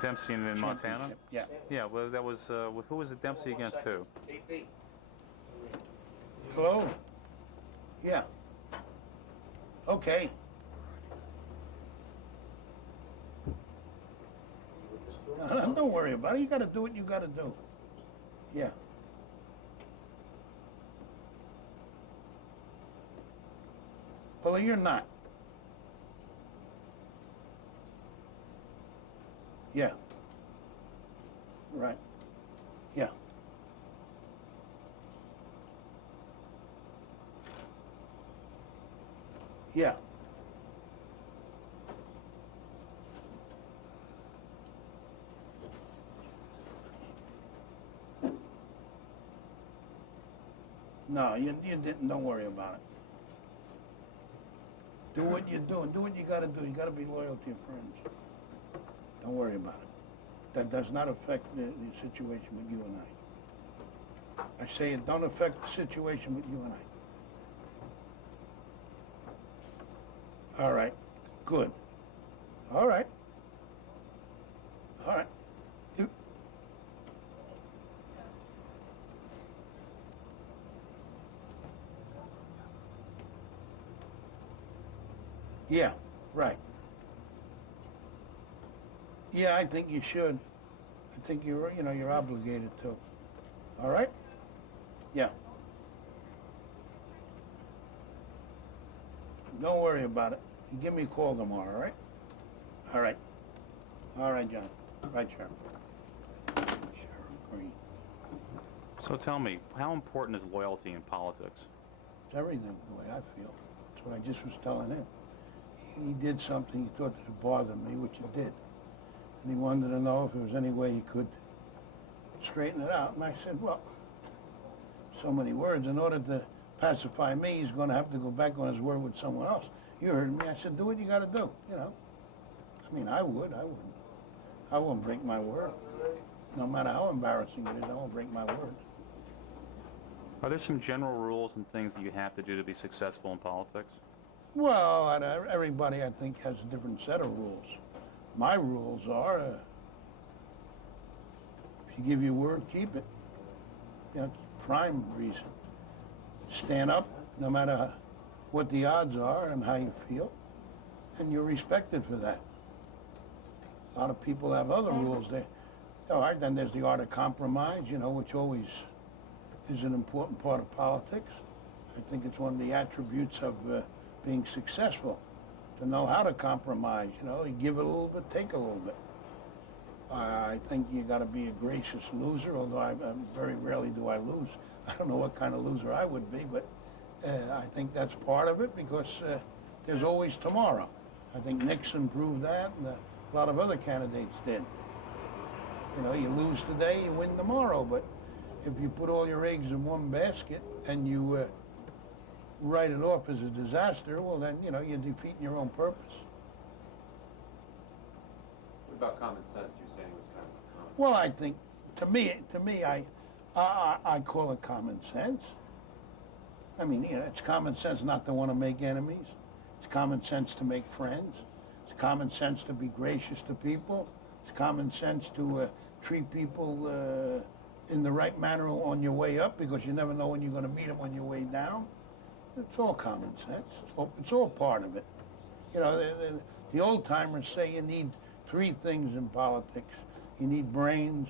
Dempsey in Montana? Yeah. Yeah, well, that was, who was it Dempsey against who? Hello? Yeah. Okay. Don't worry about it. You got to do what you got to do. Yeah. Well, you're not. Yeah. Right. Yeah. Yeah. No, you didn't. Don't worry about it. Do what you're doing. Do what you got to do. You got to be loyal to your friends. Don't worry about it. That does not affect the situation with you and I. I say it don't affect the situation with you and I. All right. Good. All right. All right. Yeah, right. Yeah, I think you should. I think you're obligated to. All right? Yeah. Don't worry about it. You give me a call tomorrow, all right? All right. All right, John. Right, Sheriff. Sheriff Green. So tell me, how important is loyalty in politics? It's everything, the way I feel. That's what I just was telling him. He did something, he thought that it bothered me, which it did. And he wanted to know if there was any way he could straighten it out. And I said, well, so many words. In order to pacify me, he's going to have to go back on his word with someone else. You heard me. I said, do what you got to do, you know. I mean, I wouldn't break my word. No matter how embarrassing it is, I won't break my word. Are there some general rules and things that you have to do to be successful in politics? Well, everybody, I think, has a different set of rules. My rules are, if you give your word, keep it. You know, it's prime reason. Stand up, no matter what the odds are and how you feel, and you're respected for that. A lot of people have other rules. All right, then there's the art of compromise, you know, which always is an important part of politics. I think it's one of the attributes of being successful, to know how to compromise, you know, you give it a little bit, take a little bit. I think you got to be a gracious loser, although I very rarely do I lose. I don't know what kind of loser I would be, but I think that's part of it because there's always tomorrow. I think Nixon proved that, and a lot of other candidates did. You know, you lose today, you win tomorrow, but if you put all your eggs in one basket and you write it off as a disaster, well then, you know, you're defeating your own purpose. What about common sense? You're saying it was kind of common. Well, I think, to me, I call it common sense. I mean, you know, it's common sense not to want to make enemies. It's common sense to make friends. It's common sense to be gracious to people. It's common sense to treat people in the right manner on your way up, because you never know when you're going to meet them on your way down. It's all common sense. It's all part of it. You know, the old-timers say you need three things in politics. You need brains,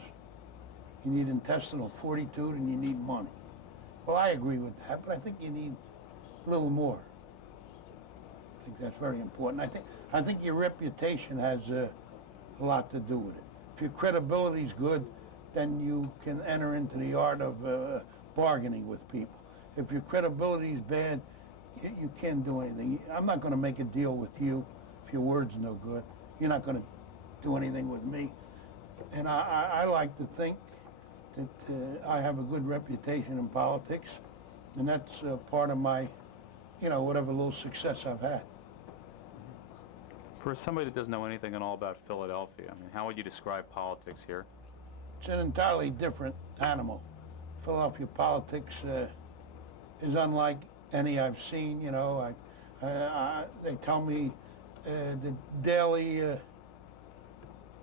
you need intestinal fortitude, and you need money. Well, I agree with that, but I think you need a little more. I think that's very important. I think your reputation has a lot to do with it. If your credibility is good, then you can enter into the art of bargaining with people. If your credibility is bad, you can't do anything. I'm not going to make a deal with you if your word's no good. You're not going to do anything with me. And I like to think that I have a good reputation in politics, and that's part of my, you know, whatever little success I've had. For somebody that doesn't know anything at all about Philadelphia, I mean, how would you describe politics here? It's an entirely different animal. Philadelphia politics is unlike any I've seen. You know, they tell me the daily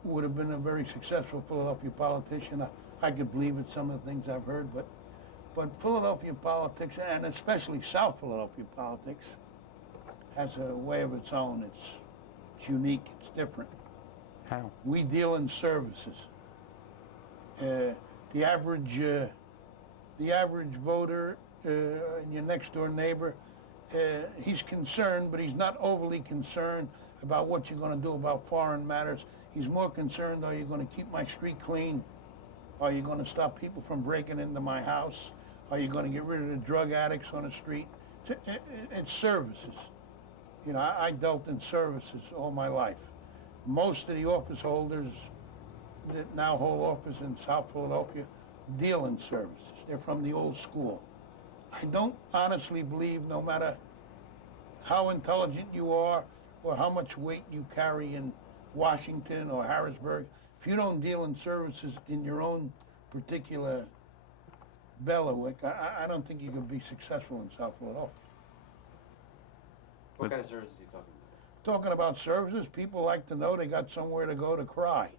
would have been a very successful Philadelphia politician. I could believe it, some of the things I've heard, but Philadelphia politics, and especially South Philadelphia politics, has a way of its own. It's unique, it's different. How? We deal in services. The average voter, your next door neighbor, he's concerned, but he's not overly concerned about what you're going to do about foreign matters. He's more concerned, are you going to keep my street clean? Are you going to stop people from breaking into my house? Are you going to get rid of the drug addicts on the street? It's services. You know, I dealt in services all my life. Most of the office holders that now hold office in South Philadelphia deal in services. They're from the old school. I don't honestly believe, no matter how intelligent you are or how much weight you carry in Washington or Harrisburg, if you don't deal in services in your own particular bailiwick, I don't think you can be successful in South Philadelphia. What kind of services are you talking about? Talking about services, people like to know they got somewhere to go to cry,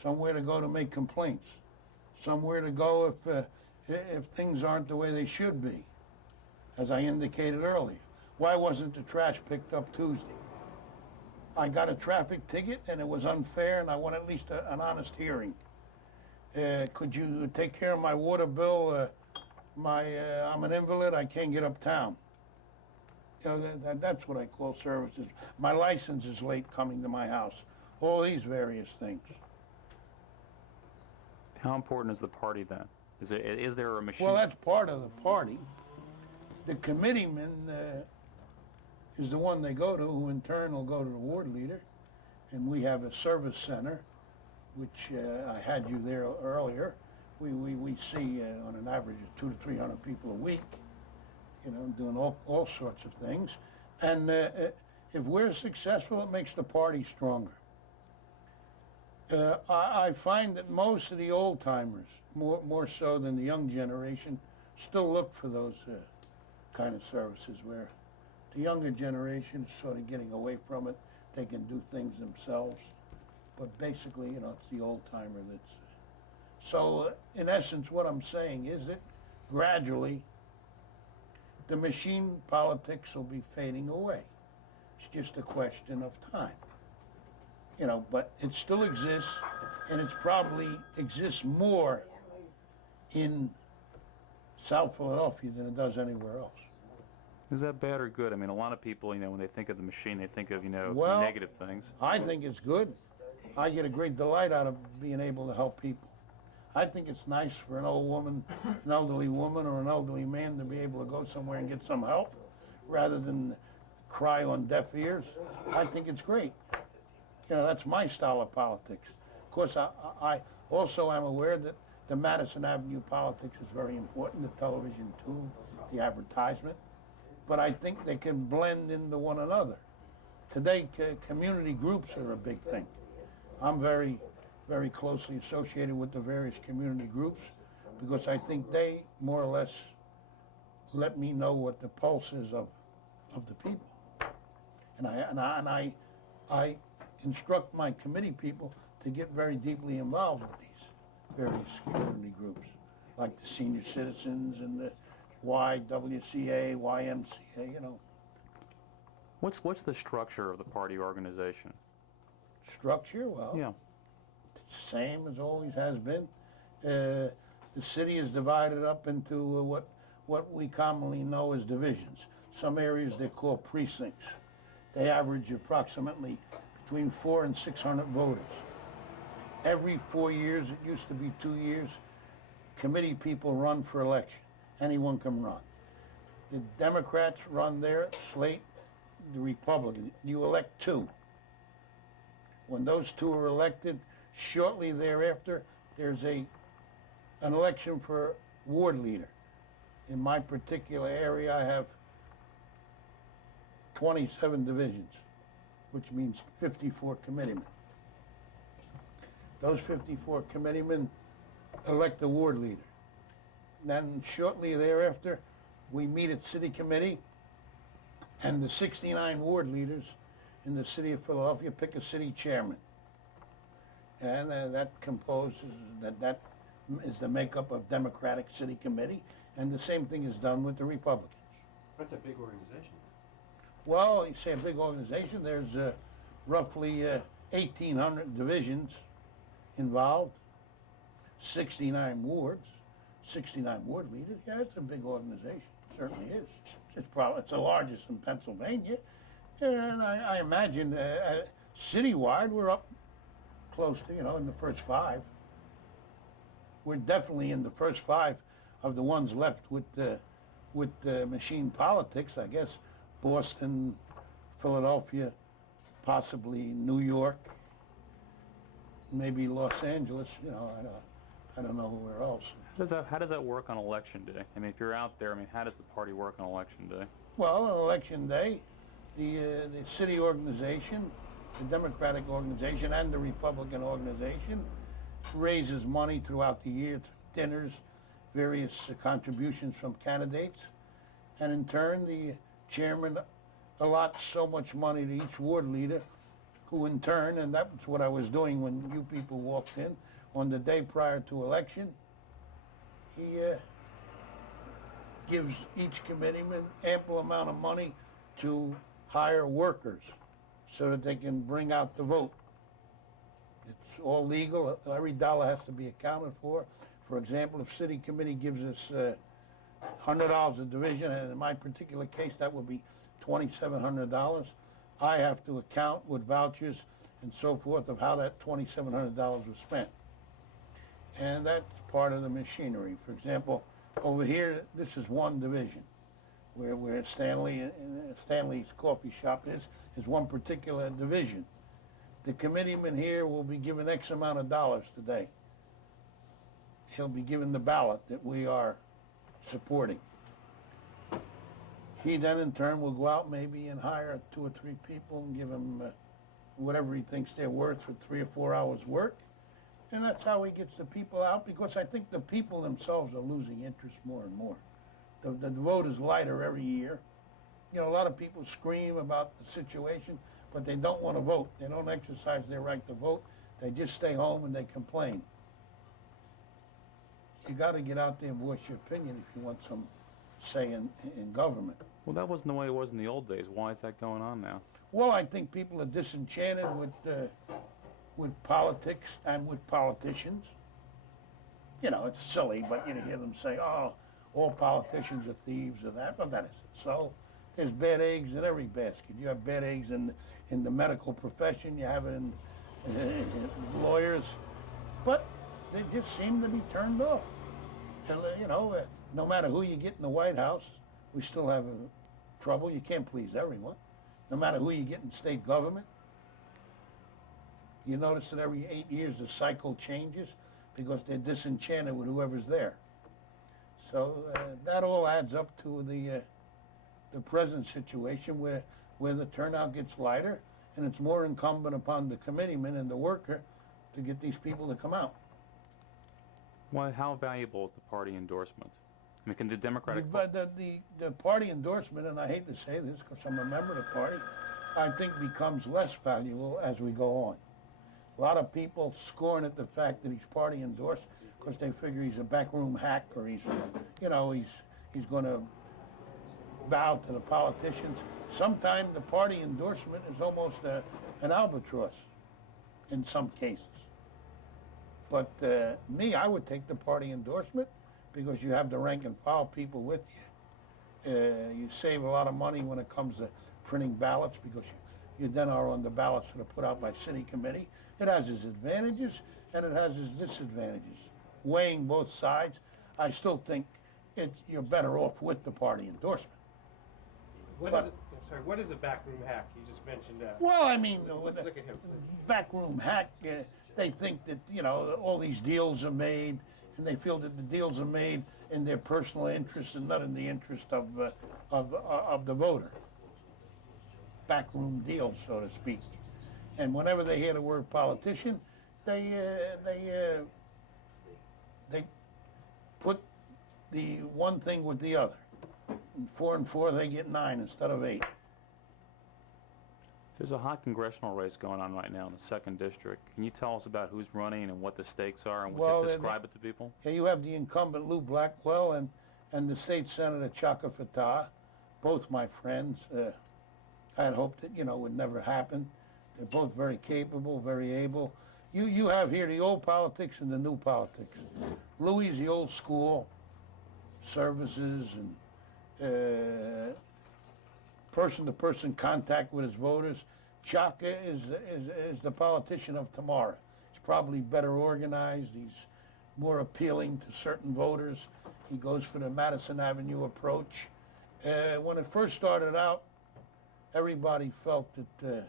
somewhere to go to make complaints, somewhere to go if things aren't the way they should be, as I indicated earlier. Why wasn't the trash picked up Tuesday? I got a traffic ticket and it was unfair and I want at least an honest hearing. Could you take care of my water bill? I'm an invalid, I can't get uptown. You know, that's what I call services. My license is late coming to my house. All these various things. How important is the party then? Is there a machine? Well, that's part of the party. The committeeman is the one they go to, who in turn will go to the ward leader. And we have a service center, which I had you there earlier. We see on an average of 200 to 300 people a week, you know, doing all sorts of things. And if we're successful, it makes the party stronger. I find that most of the old timers, more so than the young generation, still look for those kind of services, where the younger generation is sort of getting away from it. They can do things themselves. But basically, you know, it's the old timer that's... So, in essence, what I'm saying is that gradually the machine politics will be fading away. It's just a question of time. You know, but it still exists, and it probably exists more in South Philadelphia than it does anywhere else. Is that bad or good? I mean, a lot of people, you know, when they think of the machine, they think of, you know, Well, negative things. I think it's good. I get a great delight out of being able to help people. I think it's nice for an old woman, an elderly woman, or an elderly man to be able to go somewhere and get some help rather than cry on deaf ears. I think it's great. You know, that's my style of politics. Of course, I also am aware that the Madison Avenue politics is very important, the television too, the advertisement. But I think they can blend into one another. Today, community groups are a big thing. I'm very, very closely associated with the various community groups because I think they more or less let me know what the pulse is of the people. And I instruct my committee people to get very deeply involved with these various community groups, like the senior citizens and the YWCA, YMCA, you know. What's the structure of the party organization? Structure, well, Yeah. it's the same as always has been. The city is divided up into what we commonly know as divisions. Some areas they call precincts. They average approximately between 400 and 600 voters. Every 4 years, it used to be 2 years, committee people run for election. Anyone can run. The Democrats run their slate, the Republicans. You elect two. When those two are elected, shortly thereafter, there's an election for ward leader. In my particular area, I have 27 divisions, which means 54 committeemen. Those 54 committeemen elect the ward leader. Then shortly thereafter, we meet at city committee, and the 69 ward leaders in the city of Philadelphia pick a city chairman. And that that is the makeup of Democratic City Committee, and the same thing is done with the Republicans. That's a big organization. Well, you say a big organization, there's roughly 1,800 divisions involved, 69 wards, 69 ward leaders. Yeah, it's a big organization, it certainly is. It's the largest in Pennsylvania, and I imagine citywide we're up close to, in the first five. We're definitely in the first five of the ones left with machine politics. I guess Boston, Philadelphia, possibly New York, maybe Los Angeles. I don't know where else. How does that work on election day? I mean, if you're out there, how does the party work on election day? Well, on election day, the city organization, the Democratic organization, and the Republican organization raises money throughout the year through dinners, various contributions from candidates, and in turn the chairman allots so much money to each ward leader, who in turn, and that's what I was doing when you people walked in, on the day prior to election, he gives each committeeman ample amount of money to hire workers so that they can bring out the vote. It's all legal. Every dollar has to be accounted for. For example, if city committee gives us $100 a division, and in my particular case that would be $2,700, I have to account with vouchers and so forth of how that $2,700 was spent. And that's part of the machinery. For example, over here, this is one division, where Stanley's coffee shop is one particular division. The committeeman here will be given X amount of dollars today. He'll be given the ballot that we are supporting. He then in turn will go out maybe and hire 2 or 3 people and give them whatever he thinks they're worth for 3 or 4 hours work. And that's how he gets the people out, because I think the people themselves are losing interest more and more. The vote is lighter every year. A lot of people scream about the situation, but they don't want to vote. They don't exercise their right to vote. They just stay home and they complain. You got to get out there and voice your opinion if you want some say in government. Well, that wasn't the way it was in the old days. Why is that going on now? Well, I think people are disenchanted with politics and with politicians. It's silly, but you hear them say, "Oh, all politicians are thieves," or that. But that isn't so. There's bad eggs in every basket. You have bad eggs in the medical profession. You have it in lawyers, but they just seem to be turned off. No matter who you get in the White House, we still have trouble. You can't please everyone. No matter who you get in state government, you notice that every 8 years the cycle changes because they're disenchanted with whoever's there. So that all adds up to the present situation where the turnout gets lighter, and it's more incumbent upon the committeeman and the worker to get these people to come out. Why? How valuable is the party endorsement? Can the Democratic... The party endorsement, and I hate to say this because I'm a member of the party, I think becomes less valuable as we go on. A lot of people scorn at the fact that he's party endorsed because they figure he's a backroom hack, or he's going to bow to the politicians. Sometimes the party endorsement is almost an albatross in some cases. But I would take the party endorsement because you have the rank and file people with you. You save a lot of money when it comes to printing ballots because you then are on the ballots that are put out by city committee. It has its advantages and it has its disadvantages. Weighing both sides, I still think you're better off with the party endorsement. What is a backroom hack? You just mentioned that. Well, Look at him. Backroom hack, they think that, all these deals are made, and they feel that the deals are made in their personal interest and not in the interest of the voter. Backroom deals, so to speak. And whenever they hear the word politician, they put the one thing with the other. And 4 and 4, they get 9 instead of 8. There's a hot congressional race going on right now in the 2nd District. Can you tell us about who's running and what the stakes are, and Well, just describe it to people? Yeah, you have the incumbent Lou Blackwell and the state senator Chaka Fattah, both my friends. I had hoped that, you know, would never happen. They're both very capable, very able. You have here the old politics and the new politics. Louis is the old school, services and person-to-person contact with his voters. Chaka is the politician of tomorrow. He's probably better organized. He's more appealing to certain voters. He goes for the Madison Avenue approach. When it first started out, everybody felt that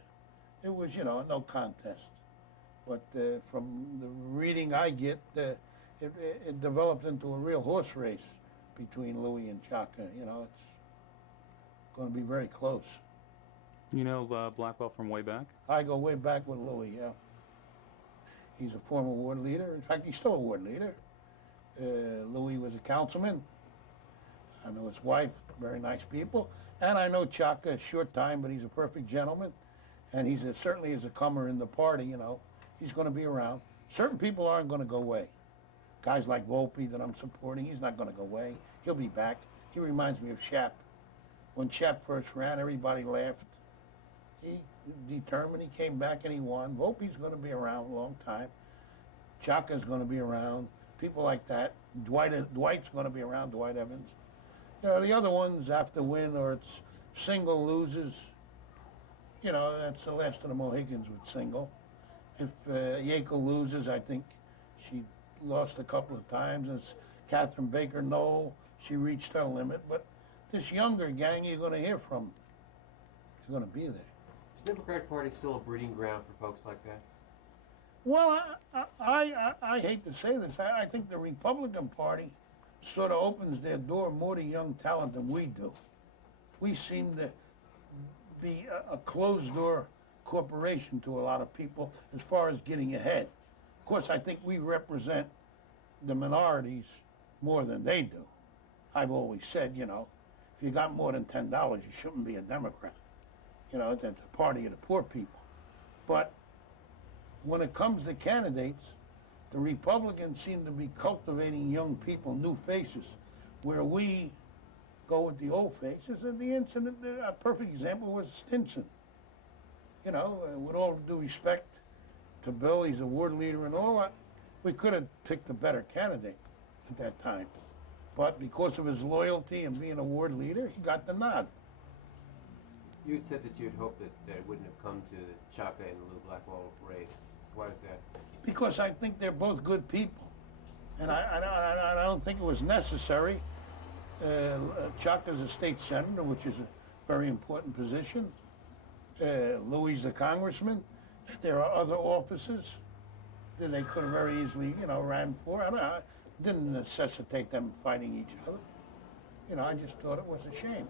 it was, you know, no contest. But from the reading I get, it developed into a real horse race between Louis and Chaka. You know, it's going to be very close. You know Blackwell from way back? I go way back with Louis, yeah. He's a former ward leader. In fact, he's still a ward leader. Louis was a councilman. I know his wife, very nice people. And I know Chaka a short time, but he's a perfect gentleman. And he's certainly is a comer in the party, you know. He's going to be around. Certain people aren't going to go away. Guys like Volpe that I'm supporting, he's not going to go away. He'll be back. He reminds me of Shap. When Shap first ran, everybody laughed. He determined, he came back and he won. Volpe's going to be around a long time. Chaka's going to be around. People like that. Dwight's going to be around, Dwight Evans. You know, the other ones have to win, or it's single loses. You know, that's the last of the Mohicans with single. If Yackel loses, I think she lost a couple of times. It's Catherine Baker Knoll. She reached her limit. But this younger gang you're going to hear from is going to be there. Is the Democratic Party still a breeding ground for folks like that? Well, I hate to say this. I think the Republican Party sort of opens their door more to young talent than we do. We seem to be a closed-door corporation to a lot of people as far as getting ahead. Of course, I think we represent the minorities more than they do. I've always said, you know, if you got more than $10, you shouldn't be a Democrat. You know, that's the party of the poor people. But when it comes to candidates, the Republicans seem to be cultivating young people, new faces, where we go with the old faces. And the incident, a perfect example was Stinson. You know, with all due respect to Bill, he's a ward leader and all that. We could have picked a better candidate at that time. But because of his loyalty and being a ward leader, he got the nod. You had said that you had hoped that it wouldn't have come to the Chaka and the Lou Blackwell race. Why is that? Because I think they're both good people. And I don't think it was necessary. Chaka's a state senator, which is a very important position. Louis the congressman. There are other offices that they could have very easily, you know, ran for. I don't know. It didn't necessitate them fighting each other. You know, I just thought it was a shame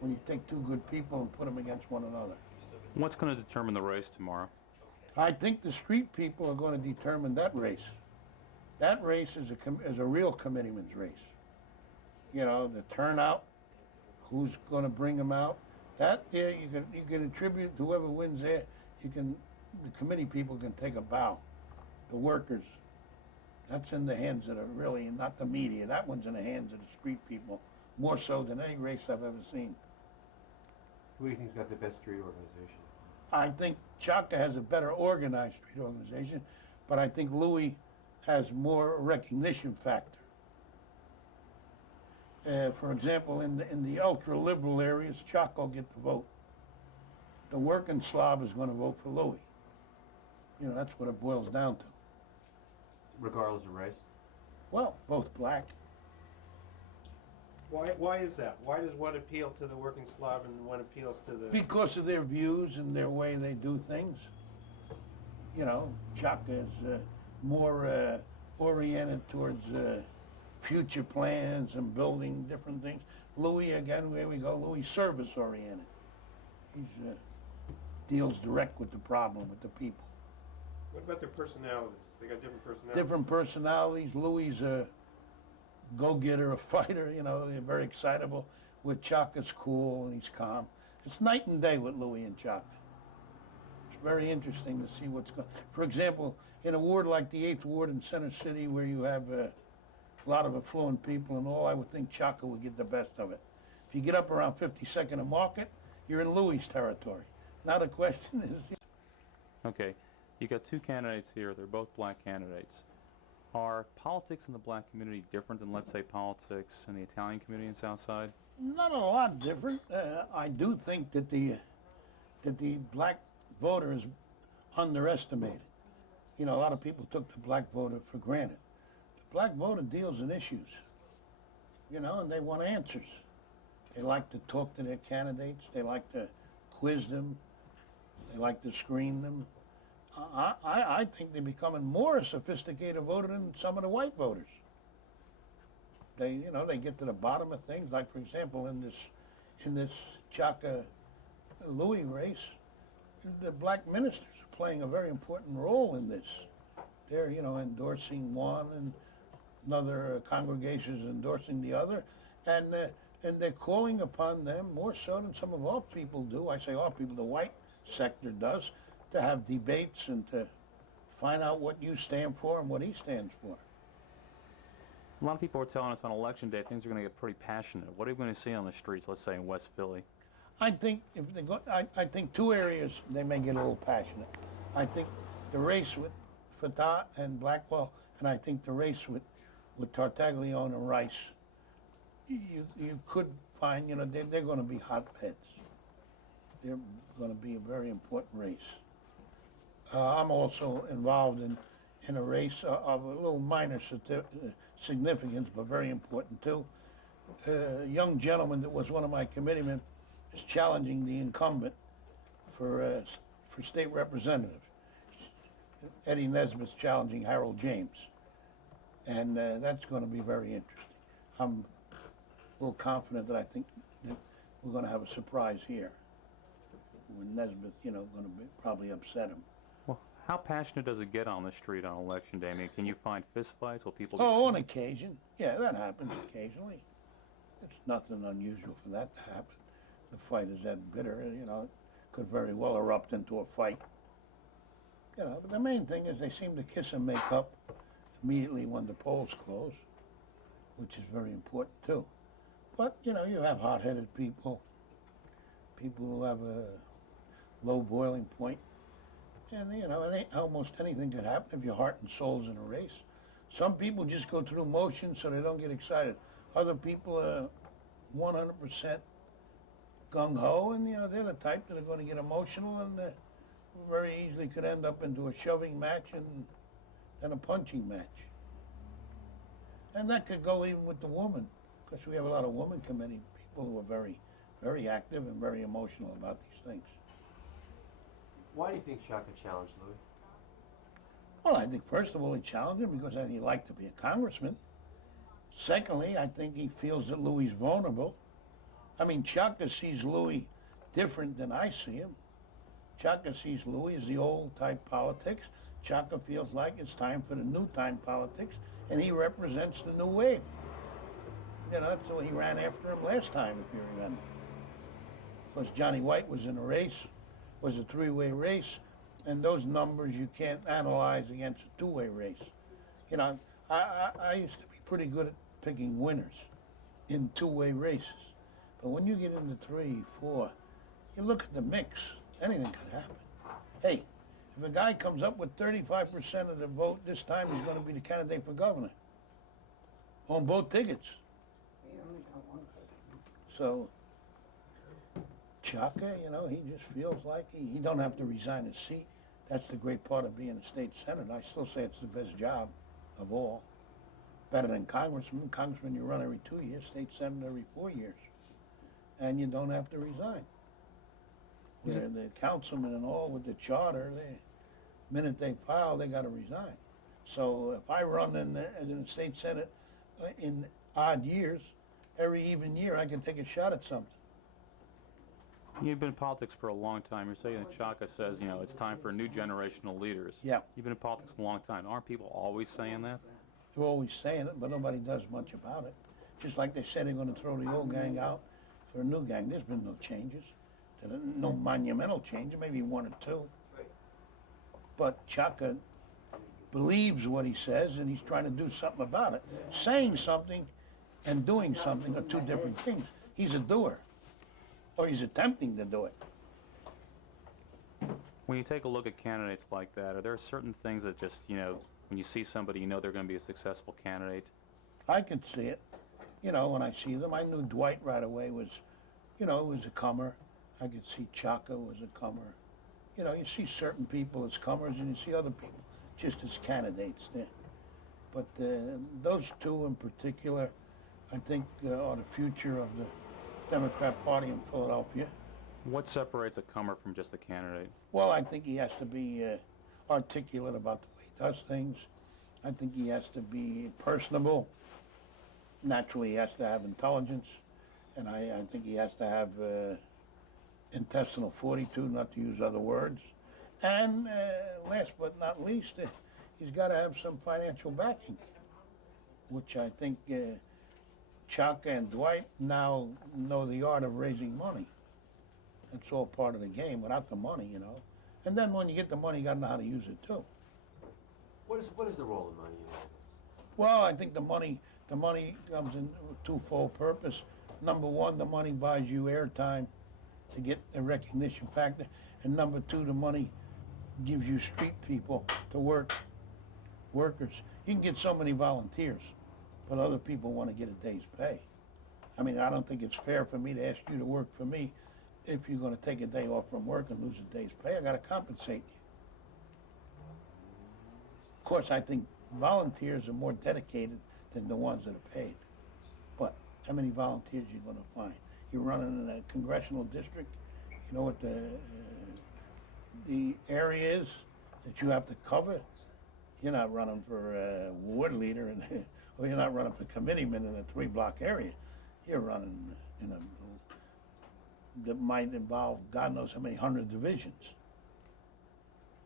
when you take two good people and put them against one another. What's going to determine the race tomorrow? I think the street people are going to determine that race. That race is a real committeeman's race. You know, the turnout, who's going to bring them out. That there, you can attribute to whoever wins there. The committee people can take a bow. The workers, that's in the hands of really not the media. That one's in the hands of the street people, more so than any race I've ever seen. Who do you think's got the best street organization? I think Chaka has a better organized street organization, but I think Louis has more recognition factor. For example, in the ultra-liberal areas, Chaka will get the vote. The working slob is going to vote for Louis. You know, that's what it boils down to. Regardless of race? Well, both black. Why is that? Why does one appeal to the working Slav and one appeals to the... Because of their views and their way they do things. You know, Chaka is more oriented towards future plans and building different things. Louis, again, where we go, Louis service oriented. He deals direct with the problem, with the people. What about their personalities? They got different personalities? Different personalities. Louis is a go-getter, a fighter, you know, they're very excitable. With Chaka's cool and he's calm. It's night and day with Louis and Chaka. very interesting to see what's going. For example, in a ward like the 8th Ward in Center City, where you have a lot of affluent people and all, I would think Chaka would get the best of it. If you get up around 52nd and Market, you're in Louis' territory. Now the question is, Okay, you got two candidates here. They're both black candidates. Are politics in the black community different than, let's say, politics in the Italian community in Southside? not a lot different. I do think that the black voter is underestimated. You know, a lot of people took the black voter for granted. The black voter deals in issues, you know, and they want answers. They like to talk to their candidates. They like to quiz them. They like to screen them. I think they're becoming more a sophisticated voter than some of the white voters. They, you know, they get to the bottom of things. Like, for example, in this Chaka Louis race, the black ministers are playing a very important role in this. They're, you know, endorsing one, and another congregation is endorsing the other, and they're calling upon them more so than some of our people do. I say our people, the white sector does, to have debates and to find out what you stand for and what he stands for. A lot of people are telling us on election day things are going to get pretty passionate. What are we going to see on the streets, let's say in West Philly? I think if they go, I think two areas they may get a little passionate. I think the race with Fatah and Blackwell, and I think the race with Tartaglione and Rice. You could find, you know, they're going to be hotbeds. They're going to be a very important race. I'm also involved in a race of a little minor significance, but very important too. A young gentleman that was one of my committeemen is challenging the incumbent for state representative. Eddie Nesbitt's challenging Harold James, and that's going to be very interesting. I'm a little confident that I think that we're going to have a surprise here. When Nesbitt, you know, going to probably upset him. Well, how passionate does it get on the street on election day? I mean, can you find fistfights? Will people? Oh, on occasion. Yeah, that happens occasionally. It's nothing unusual for that to happen. The fight is that bitter, you know, it could very well erupt into a fight. You know, but the main thing is they seem to kiss and make up immediately when the polls close, which is very important too. But, you know, you have hot-headed people, people who have a low boiling point, and, you know, almost anything could happen if your heart and soul's in a race. Some people just go through motions so they don't get excited. Other people are 100% gung-ho, and, you know, they're the type that are going to get emotional and very easily could end up into a shoving match and a punching match. And that could go even with the woman, because we have a lot of woman committee people who are very, very active and very emotional about these things. Why do you think Chaka challenged Louis? Well, I think first of all he challenged him because he'd like to be a congressman. Secondly, I think he feels that Louis is vulnerable. I mean, Chaka sees Louis different than I see him. Chaka sees Louis as the old type politics. Chaka feels like it's time for the new time politics, and he represents the new wave. You know, so he ran after him last time, if you remember. Because Johnny White was in a race, was a three-way race, and those numbers you can't analyze against a two-way race. You know, I used to be pretty good at picking winners in two-way races. But when you get into 3, 4, you look at the mix, anything could happen. Hey, if a guy comes up with 35% of the vote this time, he's going to be the candidate for governor on both tickets. So, Chaka, you know, he just feels like he don't have to resign his seat. That's the great part of being a state senator. I still say it's the best job of all. Better than congressman. Congressman, you run every 2 years. State senator every 4 years. And you don't have to resign. Where the councilmen and all with the charter, the minute they file, they got to resign. So if I run in the state senate in odd years, every even year I can take a shot at something. You've been in politics for a long time. You're saying that Chaka says, you know, it's time for new generational leaders. Yeah. You've been in politics a long time. Aren't people always saying that? They're always saying it, but nobody does much about it. Just like they said they're going to throw the old gang out for a new gang. There's been no changes. No monumental change, maybe 1 or 2. But Chaka believes what he says, and he's trying to do something about it. Saying something and doing something are two different things. He's a doer, or he's attempting to do it. When you take a look at candidates like that, are there certain things that just, when you see somebody, you know they're going to be a successful candidate? I can see it. When I see them, I knew Dwight right away was a comer. I could see Chaka was a comer. You see certain people as comers, and you see other people just as candidates there. But those two in particular, I think, are the future of the Democrat Party in Philadelphia. What separates a comer from just a candidate? Well, I think he has to be articulate about the way he does things. I think he has to be personable. Naturally, he has to have intelligence. And I think he has to have intestinal fortitude, not to use other words. And last but not least, he's got to have some financial backing, which I think Chaka and Dwight now know the art of raising money. It's all part of the game. Without the money, And then when you get the money, you got to know how to use it too. What is the role of money in all this? Well, I think the money comes in a twofold purpose. Number one, the money buys you airtime to get the recognition factor, and number two, the money gives you street people to workers. You can get so many volunteers, but other people want to get a day's pay. I mean, I don't think it's fair for me to ask you to work for me. If you're going to take a day off from work and lose a day's pay, I got to compensate you. Of course, I think volunteers are more dedicated than the ones that are paid. But how many volunteers are you going to find? You're running in a congressional district. You know what the area is that you have to cover? You're not running for ward leader, or you're not running for committeeman in a 3-block area. You're running in a that might involve God knows how many 100 divisions.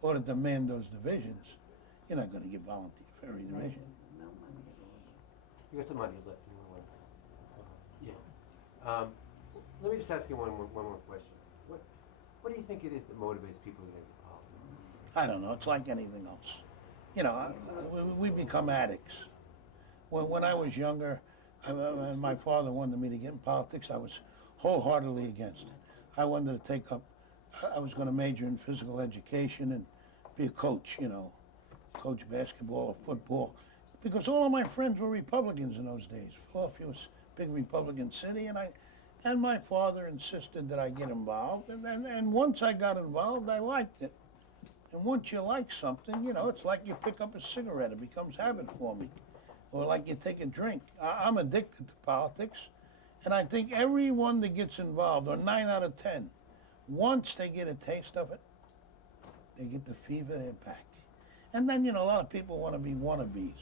Or to demand those divisions, you're not going to get volunteer for every division. You got some money left. Yeah. Let me just ask you one more question. What do you think it is that motivates people to get into politics? I don't know. It's like anything else. We become addicts. When I was younger, my father wanted me to get in politics. I was wholeheartedly against it. I wanted to take up, I was going to major in physical education and be a coach, coach basketball or football, because all of my friends were Republicans in those days. Philadelphia was a big Republican city, and my father insisted that I get involved, and once I got involved, I liked it. And once you like something, it's like you pick up a cigarette. It becomes habit forming. Or like you take a drink. I'm addicted to politics. And I think everyone that gets involved, or 9 out of 10, once they get a taste of it, they get the fever, they're back. And then, a lot of people want to be wannabes.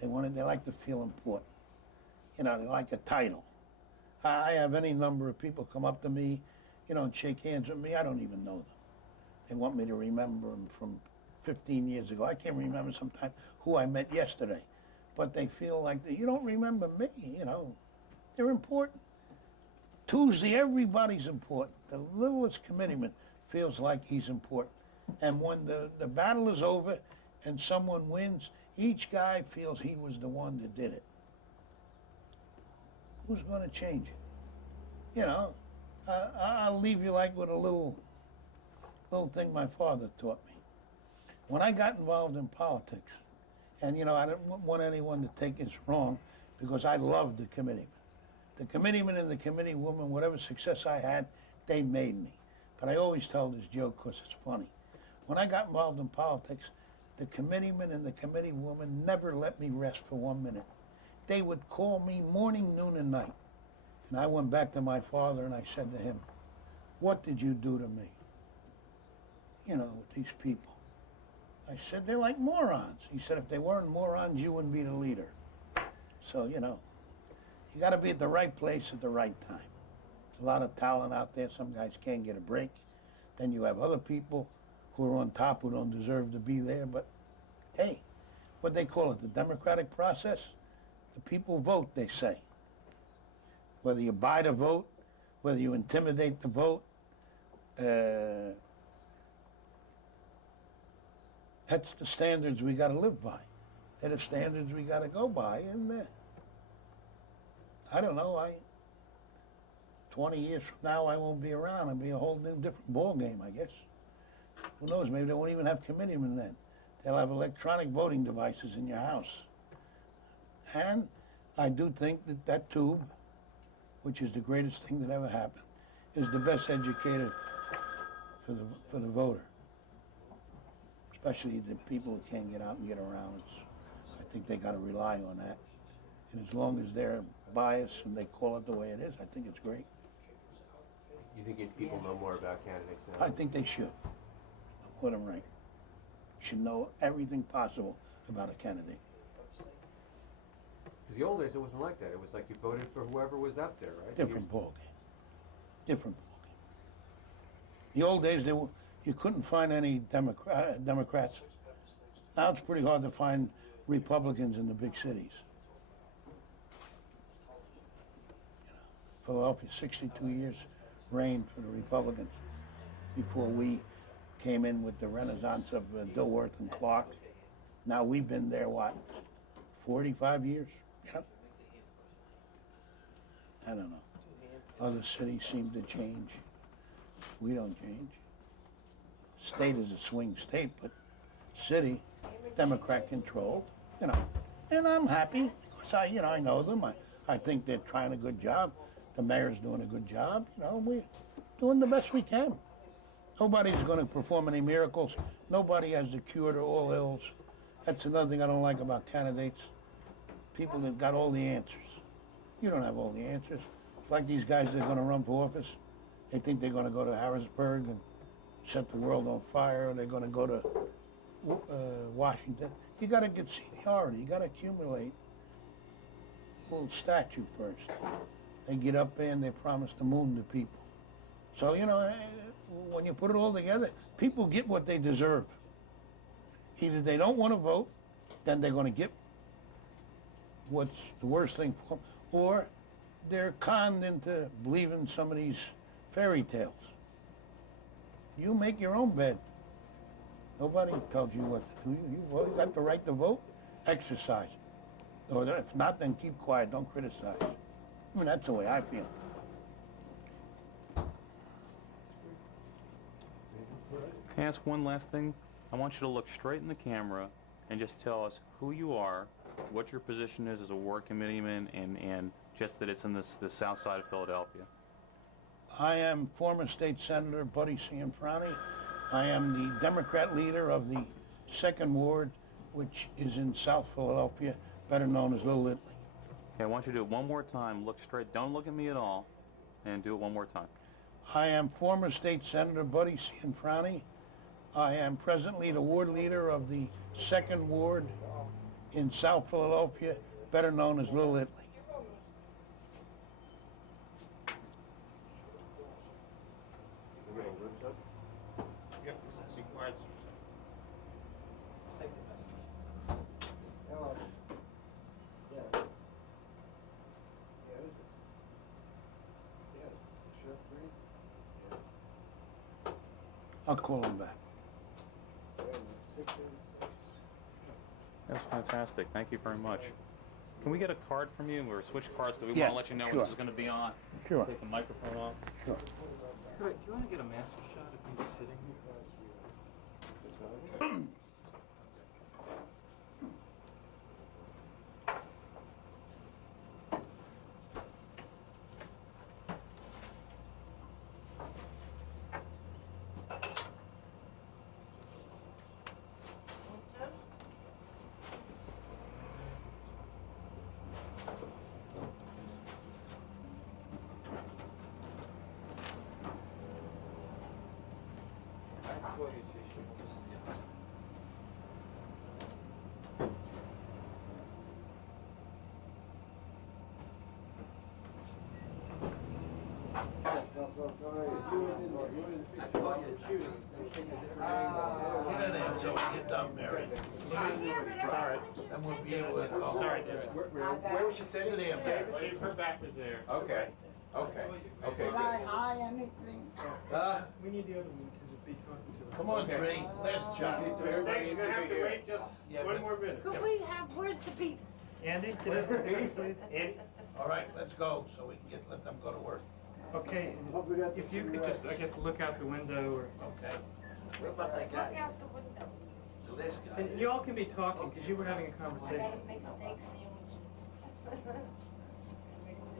They like to feel important. They like a title. I have any number of people come up to me, and shake hands with me. I don't even know them. They want me to remember them from 15 years ago. I can't remember sometimes who I met yesterday. But they feel like, you don't remember me, They're important. Tuesday, everybody's important. The littlest committeeman feels like he's important. And when the battle is over and someone wins, each guy feels he was the one that did it. Who's going to change it? I'll leave you like with a little thing my father taught me. When I got involved in politics, and I didn't want anyone to take this wrong, because I loved the committeeman. The committeeman and the committee woman, whatever success I had, they made me. But I always tell this joke because it's funny. When I got involved in politics, the committeeman and the committee woman never let me rest for 1 minute. They would call me morning, noon, and night. And I went back to my father and I said to him, what did you do to me? With these people. I said, they're like morons. He said, if they weren't morons, you wouldn't be the leader. So, you got to be at the right place at the right time. There's a lot of talent out there. Some guys can't get a break. Then you have other people who are on top who don't deserve to be there. But, hey, what they call it, the democratic process, the people vote, they say. Whether you buy the vote, whether you intimidate the vote, That's the standards we gotta live by. They're the standards we gotta go by, and I don't know, 20 years from now, I won't be around. It'll be a whole new different ballgame, I guess. Who knows, maybe they won't even have committeemen then. They'll have electronic voting devices in your house. And I do think that that tube, which is the greatest thing that ever happened, is the best educator for the voter. Especially the people who can't get out and get around. I think they gotta rely on that. And as long as they're biased and they call it the way it is, I think it's great. You think people know more about candidates now? I think they should. Let them right. Should know everything possible about a candidate. Because the old days, it wasn't like that. It was like you voted for whoever was up there, right? Different ballgame. Different ballgame. The old days, you couldn't find any Democrats. Now it's pretty hard to find Republicans in the big cities. Philadelphia, 62 years reigned for the Republicans before we came in with the renaissance of Dilworth and Clark. Now we've been there, what, 45 years? Yeah. I don't know. Other cities seem to change. We don't change. State is a swing state, but city, Democrat controlled, you know. And I'm happy because I know them. I think they're trying a good job. The mayor's doing a good job. You know, we're doing the best we can. Nobody's going to perform any miracles. Nobody has the cure to all ills. That's another thing I don't like about candidates. People that got all the answers. You don't have all the answers. It's like these guys that are going to run for office. They think they're going to go to Harrisburg and set the world on fire, or they're going to go to Washington. You got to get seniority. You got to accumulate a little statue first. They get up there and they promise the moon to people. So, when you put it all together, people get what they deserve. Either they don't want to vote, then they're going to get what's the worst thing for them, or they're conned into believing some of these fairy tales. You make your own bed. Nobody tells you what to do. You got the right to vote, exercise it. Or if not, then keep quiet, don't criticize. I mean, that's the way I feel. Can I ask one last thing? I want you to look straight in the camera and just tell us who you are, what your position is as a ward committeeman, and just that it's in the south side of Philadelphia. I am former state senator Buddy Cianfrani. I am the Democrat leader of the 2nd Ward, which is in South Philadelphia, better known as Little Italy. Okay, I want you to do it one more time. Look straight. Don't look at me at all. And do it one more time. I am former state senator Buddy Cianfrani. I am presently the ward leader of the 2nd Ward in South Philadelphia, better known as Little Italy. Yep, be quiet. I'll call him back. That was fantastic. Thank you very much. Can we get a card from you, or switch cards? Because we Yeah, want to let you know sure. when this is going to be on. Sure. Take the microphone off. Sure. Do you want to get a master shot if I'm just sitting here? Get in there so we get done, Mary. Sorry. Then we'll be able to go. Sorry, David. Where was she sitting? Sit there, Mary. Her back is there. Okay. Okay. Okay. Can I hide anything? We need the other one to be talking to Come on, Okay. Trey, last shot. Mistakes, you're gonna have to wait just Yeah, one but- more minute. Could we have, where's the beef? Andy, can I have a picture, please? Andy? All right, let's go, so we can let them go to work. Okay, if you could just, I guess, look out the window, or, Okay. Look out the window. and you all can be talking, because you were having a I conversation. gotta make steak sandwiches.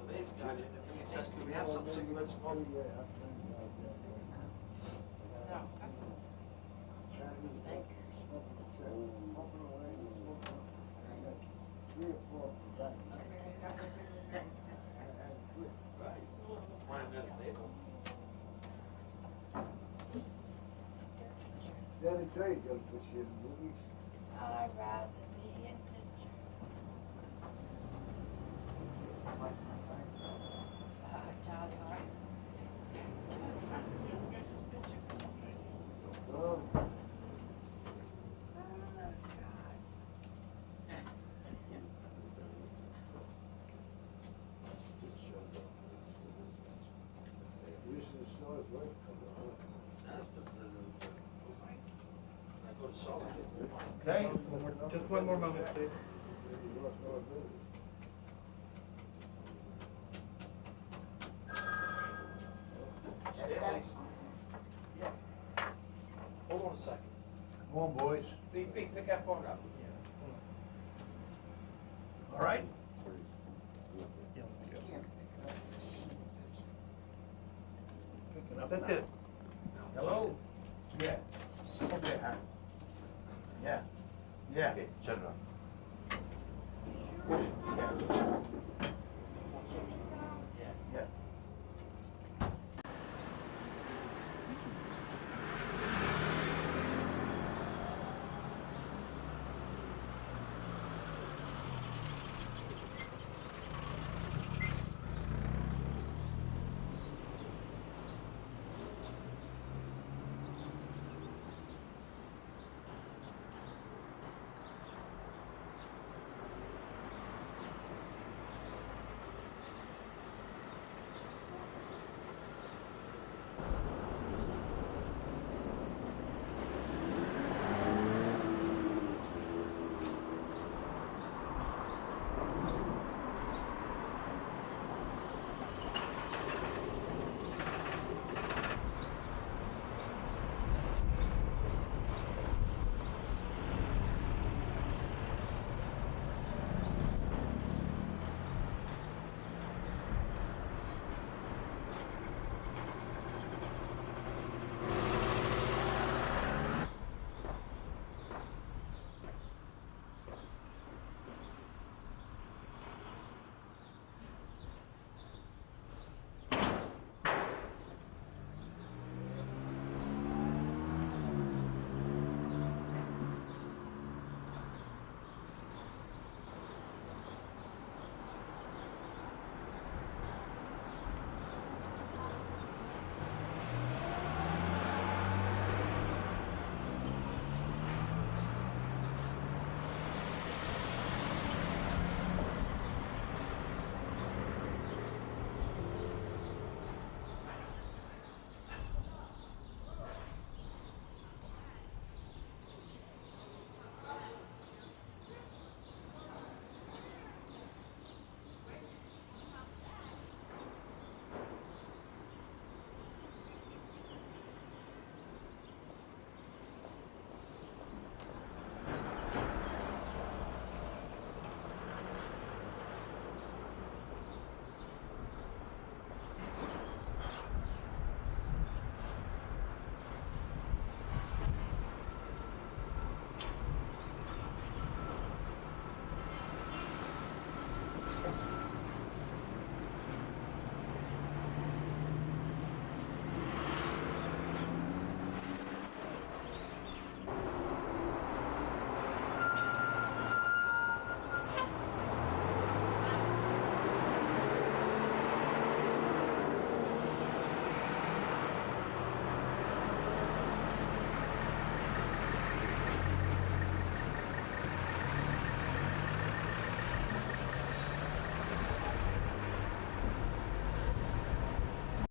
Today's guy, if he says, can we have some cigarette smoke? No. Thank Wine at the table. Danny Trey goes to see the movies. I'd rather be in pictures. Charlie Hart. Oh, Oh, God. used to the stores, right? I go to Salt Lake. Okay? Just one more moment, please. Stanley? Yeah. Hold on a second. Come on, boys. Beep, beep, pick that phone up.